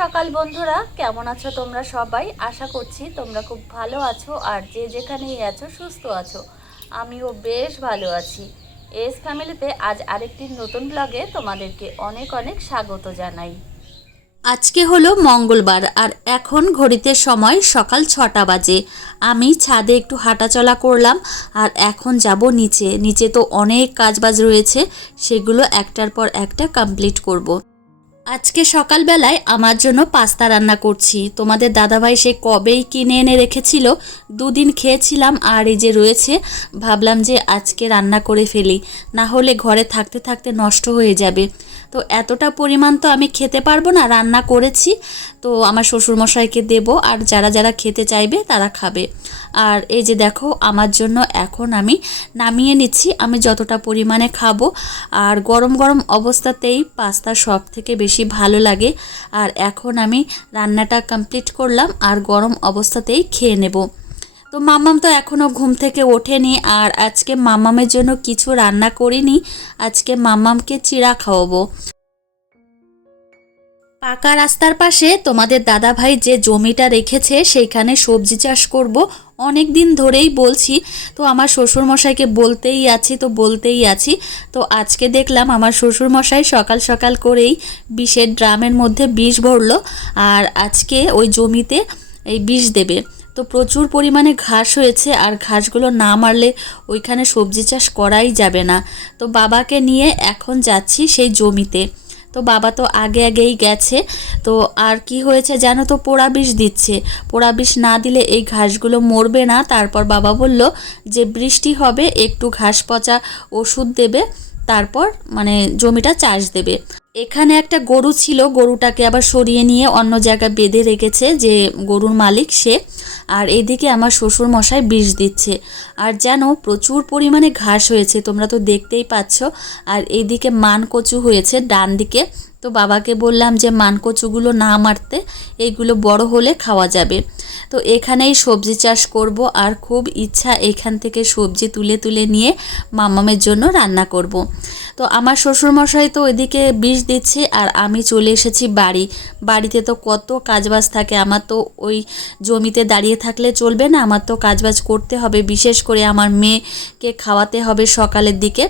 সকাল, বন্ধুরা। কেমন আছো তোমরা সবাই? আশা করছি তোমরা খুব ভালো আছো আর যে যেখানেই আছো, সুস্থ আছো। আমিও বেশ ভালো আছি। এস ফ্যামিলিতে আজ আরেকটি নতুন ব্লগে তোমাদেরকে অনেক অনেক স্বাগত জানাই। আজকে হলো মঙ্গলবার আর এখন ঘড়িতে সময় সকাল ছটা বাজে। আমি ছাদে একটু হাঁটাচলা করলাম আর এখন যাব নিচে। নিচে তো অনেক কাজবাজ রয়েছে, সেগুলো একটার পর একটা কমপ্লিট করব। আজকে সকালবেলায় আমার জন্য পাস্তা রান্না করছি। তোমাদের দাদাভাই সে কবেই কিনে এনে রেখেছিল? দুদিন খেয়েছিলাম আর এই যে রয়েছে, ভাবলাম যে আজকে রান্না করে ফেলি। না হলে ঘরে থাকতে থাকতে নষ্ট হয়ে যাবে। তো এতটা পরিমাণ তো আমি খেতে পারব না, রান্না করেছি। তো আমার শ্বশুরমশাইকে দেবো, আর যারা যারা খেতে চাইবে তারা খাবে। আর এই যে দেখো, আমার জন্য এখন আমি নামিয়ে নিচ্ছি, আমি যতটা পরিমাণে খাব। আর গরম গরম অবস্থাতেই পাস্তা সব থেকে বেশি ভালো লাগে। আর এখন আমি রান্নাটা কমপ্লিট করলাম, আর গরম অবস্থাতেই খেয়ে নেব। তো মাম্মাম তো এখনও ঘুম থেকে ওঠেনি, আর আজকে মাম্মামের জন্য কিছু রান্না করিনি, আজকে মাম্মামকে চিড়া খাওয়াবো। পাকা রাস্তার পাশে তোমাদের দাদাভাই যে জমিটা রেখেছে, সেইখানে সবজি চাষ করব। অনেক দিন ধরেই বলছি, তো আমার শ্বশুরমশাইকে বলতেই আছি, তো বলতেই আছি। তো আজকে দেখলাম আমার শ্বশুরমশাই সকাল সকাল করেই বিষের ড্রামের মধ্যে বিষ ভরল আর আজকে ওই জমিতে এই বিষ দেবে। তো প্রচুর পরিমাণে ঘাস হয়েছে আর ঘাসগুলো না মারলে ওইখানে সবজি চাষ করাই যাবে না। তো বাবাকে নিয়ে এখন যাচ্ছি সেই জমিতে। তো বাবা তো আগে আগেই গেছে। তো আর কি হয়েছে জানো তো? পোড়া বিষ দিচ্ছে। পোড়া বিষ না দিলে এই ঘাসগুলো মরবে না। তারপর বাবা বলল, যে বৃষ্টি হবে, একটু ঘাস পচা ওষুধ দেবে। তারপর মানে জমিটা চাষ দেবে। এখানে একটা গরু ছিল, গরুটাকে আবার সরিয়ে নিয়ে অন্য জায়গায় বেঁধে রেখেছে যে গরুর মালিক সে। আর এদিকে আমার শ্বশুর মশাই বিষ দিচ্ছে। আর যেন প্রচুর পরিমাণে ঘাস হয়েছে, তোমরা তো দেখতেই পাচ্ছ। আর এদিকে মান কচু হয়েছে ডান দিকে তো বাবাকে বললাম যে মানকচুগুলো না মারতে এইগুলো বড় হলে খাওয়া যাবে তো এখানেই সবজি চাষ করব আর খুব ইচ্ছা এখান থেকে সবজি তুলে তুলে নিয়ে মামামের জন্য রান্না করব। তো আমার শ্বশুরমশাই তো ওইদিকে বিষ দিচ্ছে আর আমি চলে এসেছি বাড়ি। বাড়িতে তো কত কাজবাজ থাকে, আমার তো ওই জমিতে দাঁড়িয়ে থাকলে চলবে না, আমার তো কাজবাজ করতে হবে, বিশেষ করে আমার মেয়েকে খাওয়াতে হবে সকালের দিকে।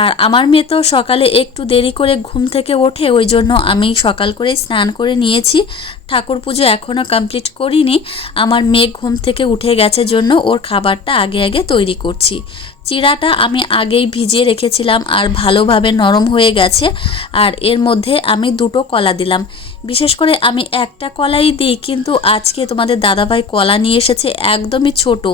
আর আমার মেয়ে তো সকালে একটু দেরি করে ঘুম থেকে ওঠে, ওই জন্য আমি সকাল করে স্নান করে নিয়েছি। ঠাকুর পুজো এখনও কমপ্লিট করিনি, আমার মেয়ে ঘুম থেকে উঠে গেছে জন্য ওর খাবারটা আগে আগে তৈরি করছি। চিড়াটা আমি আগেই ভিজিয়ে রেখেছিলাম আর ভালোভাবে নরম হয়ে গেছে আর এর মধ্যে আমি দুটো কলা দিলাম। বিশেষ করে আমি একটা কলাই দিই, কিন্তু আজকে তোমাদের দাদাভাই কলা নিয়ে এসেছে একদমই ছোট।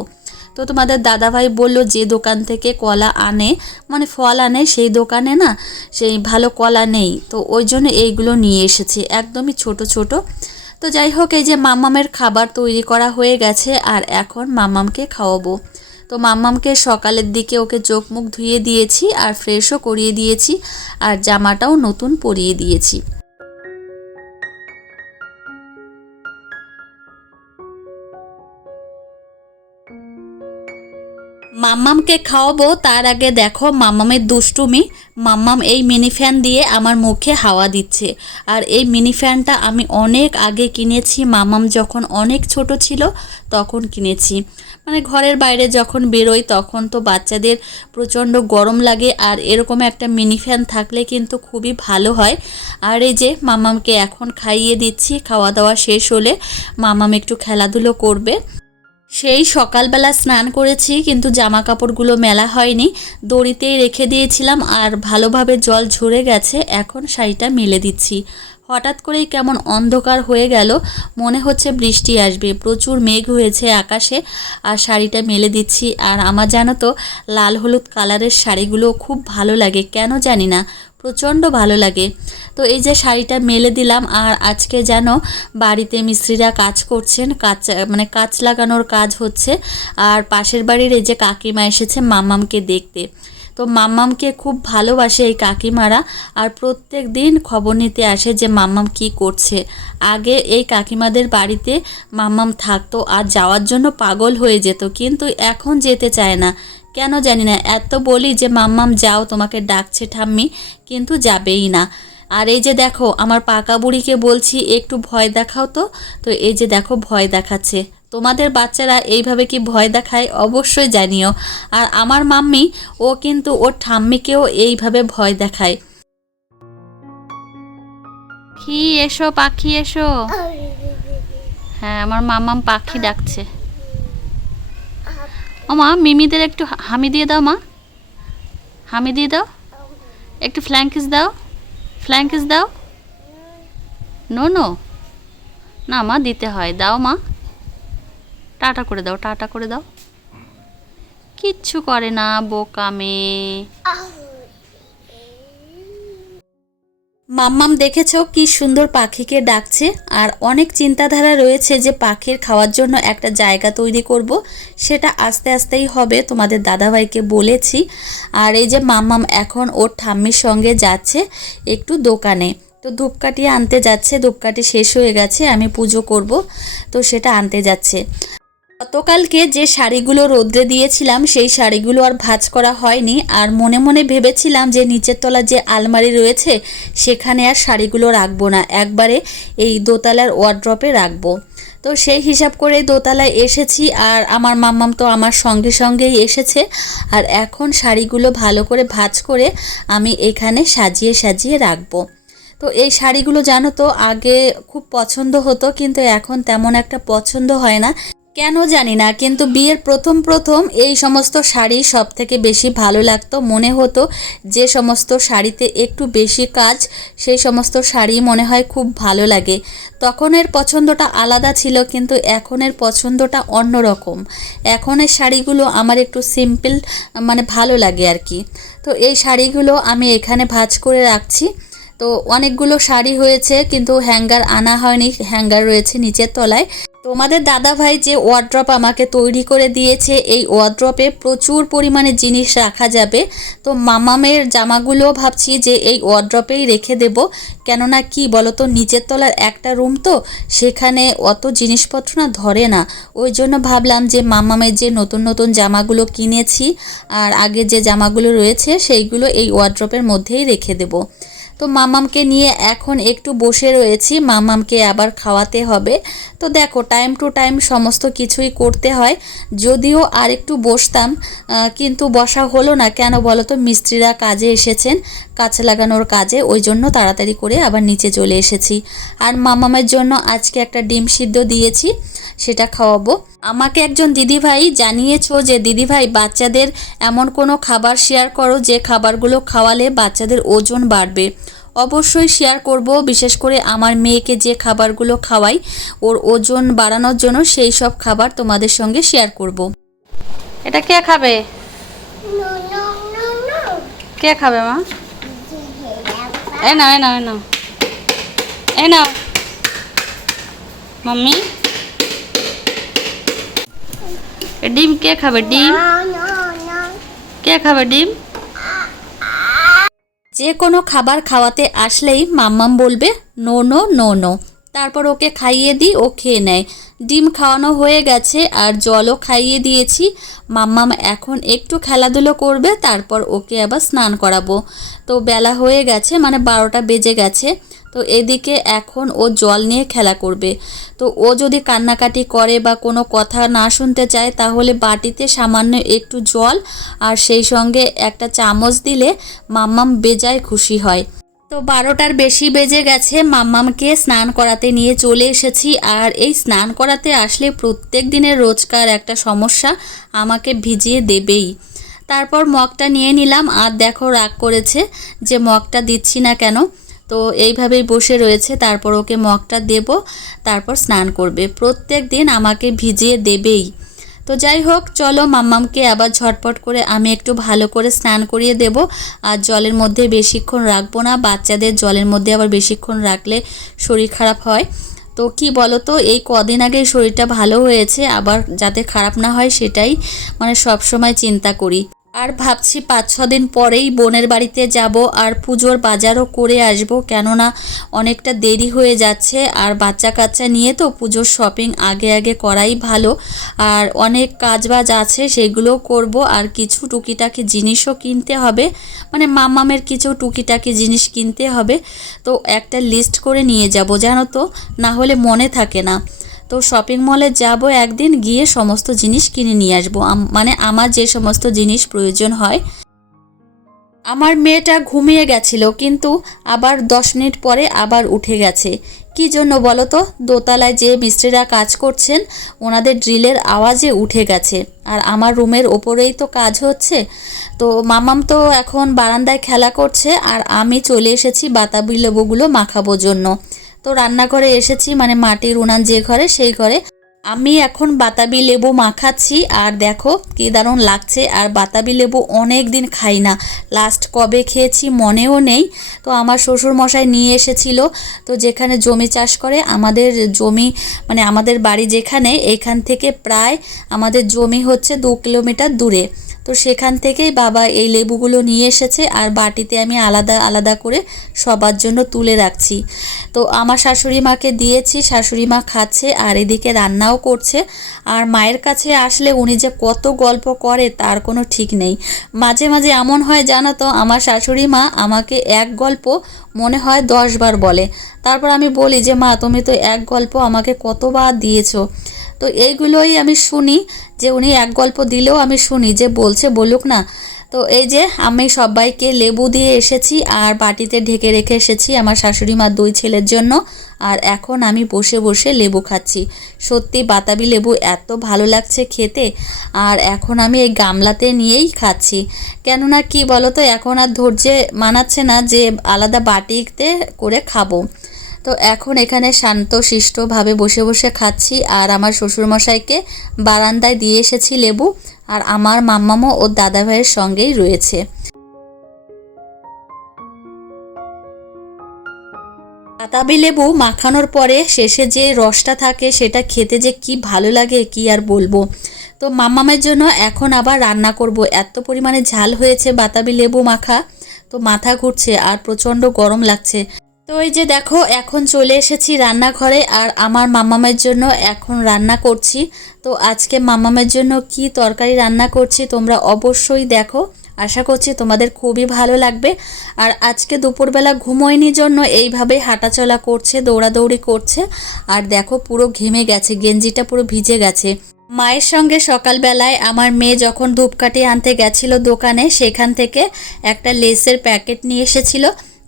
তো তোমাদের দাদাভাই বলল যে দোকান থেকে কলা আনে মানে ফল আনে, সেই দোকানে না সেই ভালো কলা নেই। তো ওই জন্য এইগুলো নিয়ে এসেছে, একদমই ছোট ছোট। তো যাই হোক, এই যে মাম্মামের খাবার তৈরি করা হয়ে গেছে আর এখন মাম্মামকে খাওয়াবো। তো মাম্মামকে সকালের দিকে ওকে চোখ মুখ ধুয়ে দিয়েছি আর ফ্রেশও করিয়ে দিয়েছি আর জামাটাও নতুন পরিয়ে দিয়েছি। মাম্মামকে খাওয়াবো, তার আগে দেখো মাম্মামের দুষ্টুমি। মাম্মাম এই মিনি ফ্যান দিয়ে আমার মুখে হাওয়া দিচ্ছে। আর এই মিনি ফ্যানটা আমি অনেক আগে কিনেছি। মাম্মাম যখন অনেক ছোট ছিল তখন কিনেছি। মানে ঘরের বাইরে যখন বেরোই তখন তো বাচ্চাদের প্রচণ্ড গরম লাগে। আর এরকম একটা মিনি ফ্যান থাকলে কিন্তু খুবই ভালো হয়। আর এই যে মামামকে এখন খাইয়ে দিচ্ছি, খাওয়া দাওয়া শেষ হলে মামাম একটু খেলাধুলো করবে। সেই সকালবেলা স্নান করেছি, কিন্তু জামা কাপড়গুলো মেলা হয়নি। দড়িতেই রেখে দিয়েছিলাম আর ভালোভাবে জল ঝরে গেছে, এখন শাড়িটা মেলে দিচ্ছি। হঠাৎ করেই কেমন অন্ধকার হয়ে গেল, মনে হচ্ছে বৃষ্টি আসবে, প্রচুর মেঘ হয়েছে আকাশে, আর শাড়িটা মেলে দিচ্ছি। আর আমার জানো তো, লাল হলুদ কালারের শাড়িগুলো খুব ভালো লাগে, কেন জানি না। প্রচণ্ড ভালো লাগে। তো এই যে শাড়িটা মেলে দিলাম আর আজকে যেন বাড়িতে মিস্ত্রিরা কাজ করছেন, কাজ মানে কাজ লাগানোর কাজ হচ্ছে। আর পাশের বাড়ির এই যে কাকিমা এসেছে মামামকে দেখতে। তো মাম্মামকে খুব ভালোবাসে এই কাকিমারা আর প্রত্যেক দিন খবর নিতে আসে যে মাম্মাম কি করছে। আগে এই কাকিমাদের বাড়িতে মাম্মাম থাকতো আর যাওয়ার জন্য পাগল হয়ে যেত, কিন্তু এখন যেতে চায় না। কেন জানি না, এত বলি যে মাম্মাম যাও তোমাকে ডাকছে ঠাম্মি, কিন্তু যাবেই না। আর এই যে দেখো, আমার পাকা বুড়িকে বলছি, একটু ভয় দেখাও তো। তো এই যে দেখো, ভয় দেখাচ্ছে। তোমাদের বাচ্চারা এইভাবে কি ভয় দেখায়? অবশ্যই জানিও। আর আমার মাম্মি, ও কিন্তু ওর ঠাম্মিকেও এইভাবে ভয় দেখায়। কি এসো, পাখি এসো। হ্যাঁ আমার মামাম পাখি ডাকছে। ও মা, মিমিদের একটু হামি দিয়ে দাও মা। হামি দিয়ে দাও। একটু ফ্ল্যাঙ্কিস দাও। ফ্ল্যাঙ্কিস দাও। No no. না মা, দিতে হয়। দাও মা। টাটা করে দাও, টাটা করে দাও। কিচ্ছু করে না, বোকা মেয়ে। মাম্মাম দেখেছ কি সুন্দর পাখিকে ডাকছে, আর অনেক চিন্তাধারা রয়েছে যে পাখির খাওয়ার জন্য একটা জায়গা তৈরি করব, সেটা আস্তে আস্তেই হবে তোমাদের দাদাভাইকে বলেছি। আর এই যে মাম্মাম এখন ওর ঠাম্মির সঙ্গে যাচ্ছে একটু দোকানে। তো ধূপকাঠি আনতে যাচ্ছে, ধূপকাঠি শেষ হয়ে গেছে, আমি পুজো করব, তো সেটা আনতে যাচ্ছে। গতকালকে যে শাড়িগুলো রোদ্রে দিয়েছিলাম, সেই শাড়িগুলো আর ভাঁজ করা হয়নি। আর মনে মনে ভেবেছিলাম যে নিচের তলা যে আলমারি রয়েছে, সেখানে আর শাড়িগুলো রাখব না। একবারে এই দোতলার ওয়ার্ড্রপে রাখব। তো সেই হিসাব করে দোতলায় এসেছি, আর আমার মাম্মাম তো আমার সঙ্গে সঙ্গেই এসেছে। আর এখন শাড়িগুলো ভালো করে ভাঁজ করে আমি এখানে সাজিয়ে সাজিয়ে রাখব। তো এই শাড়িগুলো জানো তো, আগে খুব পছন্দ হতো, কিন্তু এখন তেমন একটা পছন্দ হয় না। কেন জানি না, কিন্তু বিয়ের প্রথম প্রথম এই সমস্ত শাড়ি সব থেকে বেশি ভালো লাগতো। মনে হতো যে সমস্ত শাড়িতে একটু বেশি কাজ, সেই সমস্ত শাড়ি মনে হয় খুব ভালো লাগে। তখনের পছন্দটা আলাদা ছিল, কিন্তু এখনের পছন্দটা অন্যরকম এখনের শাড়িগুলো আমার একটু সিম্পল মানে ভালো লাগে আর কি। তো এই শাড়িগুলো আমি এখানে ভাঁজ করে রাখছি। তো অনেকগুলো শাড়ি হয়েছে, কিন্তু হ্যাঙ্গার আনা হয়নি, হ্যাঙ্গার রয়েছে নিচের তলায়। তোমাদের দাদা ভাই যে ওয়ার্ড্রপ আমাকে তৈরি করে দিয়েছে, এই ওয়ার্ড্রপে প্রচুর পরিমাণে জিনিস রাখা যাবে। তো মামামের জামাগুলো ভাবছি যে এই ওয়ার্ড্রপেই রেখে দেব। কেননা কি বলো তো নিচের তলার একটা রুম তো, সেখানে অত জিনিসপত্র না ধরে না। ওই জন্য ভাবলাম যে মামামের যে নতুন নতুন জামাগুলো কিনেছি, আর আগে যে জামাগুলো রয়েছে, সেইগুলো এই ওয়ার্ড্রপের মধ্যেই রেখে দেবো। তো মামামকে নিয়ে এখন একটু বসে রয়েছি, মামামকে আবার খাওয়াতে হবে। তো দেখো টাইম টু টাইম সমস্ত কিছুই করতে হয়। যদিও আর একটু বসতাম কিন্তু বসা হলো না। কেন বলো তো, মিস্ত্রিরা কাজে এসেছেন, কাজ লাগানোর কাজে, ওই জন্য তাড়াতাড়ি করে আবার নিচে চলে এসেছি। আর মামামের জন্য আজকে একটা ডিম সিদ্ধ দিয়েছি, সেটা খাওয়াবো। আমাকে একজন দিদিভাই জানিয়েছো যে দিদিভাই বাচ্চাদের এমন কোনো খাবার শেয়ার করো যে খাবারগুলো খাওয়ালে বাচ্চাদের ওজন বাড়বে। অবশ্যই শেয়ার করব বিশেষ করে আমার মেয়েকে যে খাবারগুলো খাওয়াই ওর ওজন বাড়ানোর জন্য সেই সব খাবার তোমাদের সঙ্গে শেয়ার করব। এটা কে খাবে. কে খাবে মা? এ নাও এই নাও এই নাও। এই নাও। মাম্মি এ ডিম, কে খাবে ডিম. কে খাবে ডিম? যে কোনো খাবার খাওয়াতে আসলেই মাম্মাম বলবে, নো নো নো নো। তারপর ওকে খাইয়ে দিই, ও খেয়ে নেয়। ডিম খাওয়ানো হয়ে গেছে আর জলও খাইয়ে দিয়েছি। মাম্মাম এখন একটু খেলাধুলো করবে, তারপর ওকে আবার স্নান করাবো। তো বেলা হয়ে গেছে মানে বারোটা বেজে গেছে। তো এদিকে এখন ও জল নিয়ে খেলা করবে। তো ও যদি কান্নাকাটি করে বা কোনো কথা না শুনতে চায়, তাহলে বাটিতে সামান্য একটু জল আর সেই সঙ্গে একটা চামচ দিলে মাম্মাম বেজায় খুশি হয়। তো বারোটার বেশি বেজে গেছে, মাম্মামকে স্নান করাতে নিয়ে চলে এসেছি। আর এই স্নান করাতে আসলে প্রত্যেক দিনের রোজকার একটা সমস্যা আমাকে ভিজিয়ে দেবেই। তারপর মগটা নিয়ে নিলাম। আর দেখো রাগ করেছে যে মগটা দিচ্ছি না কেন। তো এইভাবেই বসে রয়েছে। তারপর ওকে মগটা দেব, তারপর স্নান করবে। প্রত্যেক দিন আমাকে ভিজিয়ে দেবেই। তো যাই হোক, চলো মাম্মামকে আবার ঝটপট করে আমি একটু ভালো করে স্নান করিয়ে দেব। আর জলের মধ্যে বেশিক্ষণ রাখব না, বাচ্চাদের জলের মধ্যে আবার বেশিক্ষণ রাখলে শরীর খারাপ হয়। তো কি বলো তো এই কদিন আগে শরীরটা ভালো হয়েছে, আবার যাতে খারাপ না হয় সেটাই মানে সব সময় চিন্তা করি। আর ভাবছি পাঁচ, ছ দিন পরেই বোনের বাড়িতে যাব আর পুজোর বাজারও করে আসব। কেননা অনেকটা দেরি হয়ে যাচ্ছে আর বাচ্চা কাচ্চা নিয়ে তো পুজোর শপিং আগে আগে করাই ভালো। আর অনেক কাজ বাজ আছে, সেগুলোও করব আর কিছু টুকিটাকি জিনিসও কিনতে হবে। মানে মামামের কিছু টুকিটাকি জিনিস কিনতে হবে। তো একটা লিস্ট করে নিয়ে যাব, জানো তো? না হলে মনে থাকে না। তো শপিং মলে যাব একদিন, গিয়ে সমস্ত জিনিস কিনে নিয়ে আসব। মানে আমার যে সমস্ত জিনিস প্রয়োজন হয়। আমার মেয়েটা ঘুমিয়ে গেছিল, কিন্তু আবার দশ মিনিট পরে আবার উঠে গেছে। কি জন্য বলো তো? দোতলায় যে মিস্ত্রিরা কাজ করছেন, ওনাদের ড্রিলের আওয়াজে উঠে গেছে। আর আমার রুমের ওপরেই তো কাজ হচ্ছে। তো মামাম তো এখন বারান্দায় খেলা করছে, আর আমি চলে এসেছি বাতাবি লেবুগুলো মাখাবো জন্য। তো রান্নাঘরে এসেছি মানে মাটির উনান যে ঘরে সেই ঘরে। আমি এখন বাতাবি লেবু মাখাচ্ছি, আর দেখো কি দারুণ লাগছে। আর বাতাবি লেবু অনেক দিন খাই না। লাস্ট কবে খেয়েছি মনেও নেই। তো আমার শ্বশুর মশাই নিয়ে এসেছিল। তো যেখানে জমি চাষ করে, আমাদের জমি মানে আমাদের বাড়ি যেখানে, এখান থেকে প্রায় আমাদের জমি হচ্ছে দু কিলোমিটার দূরে। তো সেখান থেকেই বাবা এই লেবুগুলো নিয়ে এসেছে আর বাটিতে আমি আলাদা আলাদা করে সবার জন্য তুলে রাখছি। তো আমার শাশুড়ি মাকে দিয়েছি, শাশুড়ি মা খাচ্ছে আর এদিকে রান্নাও করছে। আর মায়ের কাছে আসলে উনি যে কত গল্প করে তার কোনো ঠিক নেই। মাঝে মাঝে এমন হয় জানো তো, আমার শাশুড়ি মা আমাকে এক গল্প মনে হয় দশবার বলে। তারপর আমি বলি যে, মা, তুমি তো এক গল্প আমাকে কতবার দিয়েছ? তো এইগুলোই আমি শুনি, যে উনি এক গল্প দিলেও আমি শুনি, যে বলছে, বলুক না। তো এই যে আমি সবাইকে লেবু দিয়ে এসেছি আর বাটিতে ঢেকে রেখে এসেছি আমার শাশুড়ি মার দুই ছেলের জন্য, আর এখন আমি বসে বসে লেবু খাচ্ছি। সত্যি বাতাবি লেবু এত ভালো লাগছে খেতে, আর এখন আমি এই গামলাতে নিয়েই খাচ্ছি। কেননা কি বলো তো এখন আর ধৈর্যে মানাচ্ছে না যে আলাদা বাটিতে করে খাব। তো এখন এখানে শান্ত, শিষ্টভাবে বসে বসে খাচ্ছি আর আমার শ্বশুরমশাইকে বারান্দায় দিয়ে এসেছি লেবু আর আমার মাম্মামও ও দাদা ভাইয়ের সঙ্গেই রয়েছে। বাতাবি লেবু মাখানোর পরে শেষে যে রসটা থাকে সেটা খেতে যে কি ভালো লাগে কি আর বলব। তো মাম্মামের জন্য এখন আবার রান্না করব। এত পরিমাণে ঝাল হয়েছে বাতাবি লেবু মাখা। তো মাথা ঘুরছে আর প্রচণ্ড গরম লাগছে। তো এই যে দেখো, এখন চলে এসেছি রান্নাঘরে আর আমার মামামের জন্য এখন রান্না করছি। তো আজকে মামামের জন্য কি তরকারি রান্না করছি তোমরা অবশ্যই দেখো। আশা করছি তোমাদের খুবই ভালো লাগবে। আর আজকে দুপুরবেলা ঘুমোয়নি জন্য এইভাবে হাঁটাচলা করছে, দৌড়াদৌড়ি করছে। আর দেখো পুরো ঘেমে গেছে, গেঞ্জিটা পুরো ভিজে গেছে। মায়ের সঙ্গে সকালবেলায় আমার মেয়ে যখন ধূপকাঠি আনতে গেছিল দোকানে, সেখান থেকে একটা লেসের প্যাকেট নিয়ে এসেছিল।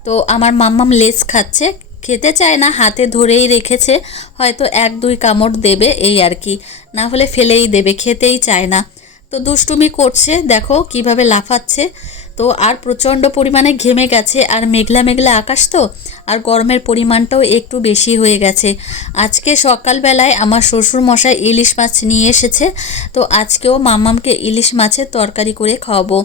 তো আমার মাম্মাম লেস খাচ্ছে, খেতে চায় না, হাতে ধরেই রেখেছে, হয়তো এক দুই কামড় দেবে এই আর কি, না হলে ফেলেই দেবে, খেতেই চায় না। তো দুষ্টুমি করছে, দেখো কীভাবে লাফাচ্ছে। তো আর প্রচণ্ড পরিমাণে ঘেমে গেছে, আর মেঘলা মেঘলা আকাশ তো, আর গরমের পরিমাণটাও একটু বেশি হয়ে গেছে। আজকে সকালবেলায় আমার শ্বশুর মশাই ইলিশ মাছ নিয়ে এসেছে, তো আজকেও মাম্মামকে ইলিশ মাছের তরকারি করে খাওয়াবো।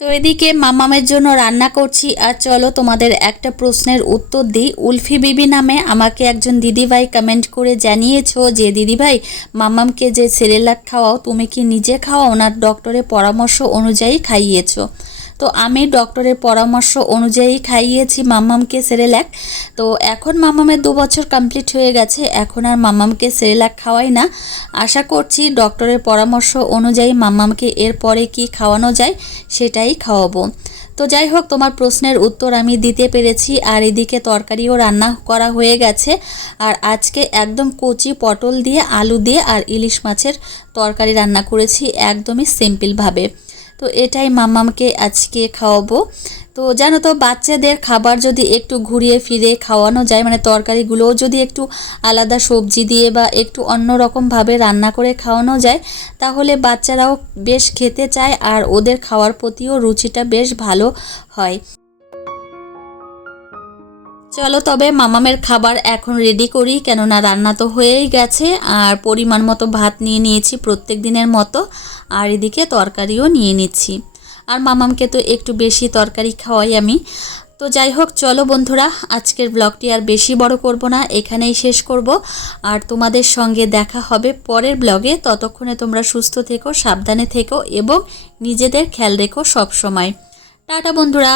তো এদিকে মামামের জন্য রান্না করছি, আর চলো তোমাদের একটা প্রশ্নের উত্তর দিই। উলফি বিবি নামে আমাকে একজন দিদিভাই কমেন্ট করে জানিয়েছো যে, দিদিভাই, মামামকে যে সেরেলাক খাওয়াও, তুমি কি নিজে খাওয়াও না ডক্টরের পরামর্শ অনুযায়ী খাইয়েছো। তো আমি ডক্টরের পরামর্শ অনুযায়ী খাইয়েছি মাম্মামকে সেরেলাক। তো এখন মাম্মামের দু বছর কমপ্লিট হয়ে গেছে, এখন আর মাম্মামকে সেরেলাক খাওয়াই না। আশা করছি ডক্টরের পরামর্শ অনুযায়ী মাম্মামকে এরপরে কি খাওয়ানো যায় সেটাই খাওয়াবো। তো যাই হোক, তোমার প্রশ্নের উত্তর আমি দিতে পেরেছি, আর এদিকে তরকারিও রান্না করা হয়ে গেছে। আর আজকে একদম কচি পটল দিয়ে, আলু দিয়ে আর ইলিশ মাছের তরকারি রান্না করেছি, একদমই সিম্পলভাবে তো এটাই মাম্মামকে আজকে খাওয়াবো। তো জানো তো, বাচ্চাদের খাবার যদি একটু ঘুরিয়ে ফিরে খাওয়ানো যায় মানে তরকারিগুলোও যদি একটু আলাদা সবজি দিয়ে বা একটু অন্য রকমভাবে রান্না করে খাওয়ানো যায়, তাহলে বাচ্চারাও বেশ খেতে চায় আর ওদের খাওয়ার প্রতিও রুচিটা বেশ ভালো হয়। চলো তবে মামামের খাবার এখন রেডি করি, কেননা রান্না তো হয়েই গেছে, আর পরিমাণ মতো ভাত নিয়ে নিয়েছি প্রত্যেক দিনের মতো, আর এদিকে তরকারিও নিয়ে নিচ্ছি। আর মামামকে তো একটু বেশি তরকারি খাওয়াই আমি। তো যাই হোক, চলো বন্ধুরা, আজকের ব্লগটি আর বেশি বড় করব না, এখানেই শেষ করব। আর তোমাদের সঙ্গে দেখা হবে পরের ব্লগে ততক্ষণে তোমরা সুস্থ থেকো, সাবধানে থেকো, এবং নিজেদের খেয়াল রেখো সব সময় টাটা বন্ধুরা!